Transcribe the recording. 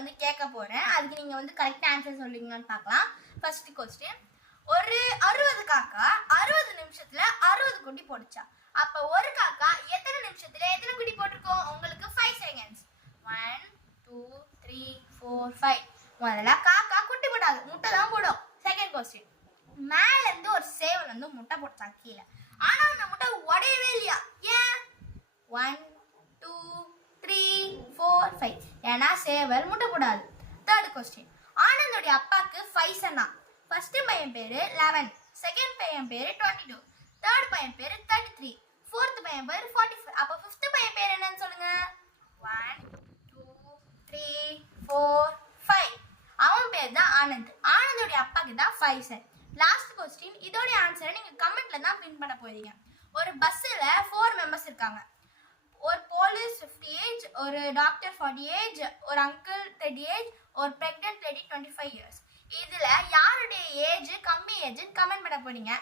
வந்து கேட்க போறேன். அதுக்கு நீங்க வந்து கரெக்ட் ஆன்சர் சொல்லுவீங்கன்னு பார்க்கலாம். First question. ஒரு 60 காக்கா 60 நிமிஷத்துல 60 குட்டி போட்டுச்சா. அப்ப ஒரு காக்கா எத்தனை நிமிஷத்துல எத்தனை குட்டி போட்டுருக்கும்? உங்களுக்கு 5 செகண்ட்ஸ். 1 2 3 4 5. முதல்ல காக்கா குட்டி போடாது, முட்டை தான் போடும். Second question. மேல இருந்து ஒரு சேவல் வந்து முட்டை போட்டா கீழே. ஆனா அந்த முட்டை உடையவே இல்லையா? ஏன்? 1 2 3 4 5. ஏன்னா சேவல் முட்டை போடாது. Third question. ஆனந்தோட அப்பாக்கு 5 சன்னா. ஃபர்ஸ்ட் பையன் பேரு 11, செகண்ட் பையன் பேரு 22, தேர்ட் பையன் பேரு 33, ஃபோர்த் பையன் பேரு 45. அப்ப ஃபிஃப்த் பையன் பேர் என்னன்னு சொல்லுங்க. 1 2 3 4 5. அவன் பேர் தான் ஆனந்த். ஆனந்தோட அப்பாக்கு தான் 5 சன். Last question. இதோட ஆன்சரை நீங்க கமெண்ட்ல தான் பின் பண்ண போறீங்க. ஒரு பஸ்ல 4 மெம்பர்ஸ் இருக்காங்க. ஒரு போலீஸ் 50 ஏஜ், ஒரு டாக்டர் 40 ஏஜ், ஒரு அங்கிள் 30 ஏஜ், ஒரு பிரெக்னன்ட் லேடி 25 இயர்ஸ். இதுல யாருடைய ஏஜ் கம்மி ஏஜ்னு கமெண்ட் பண்ண போறீங்க.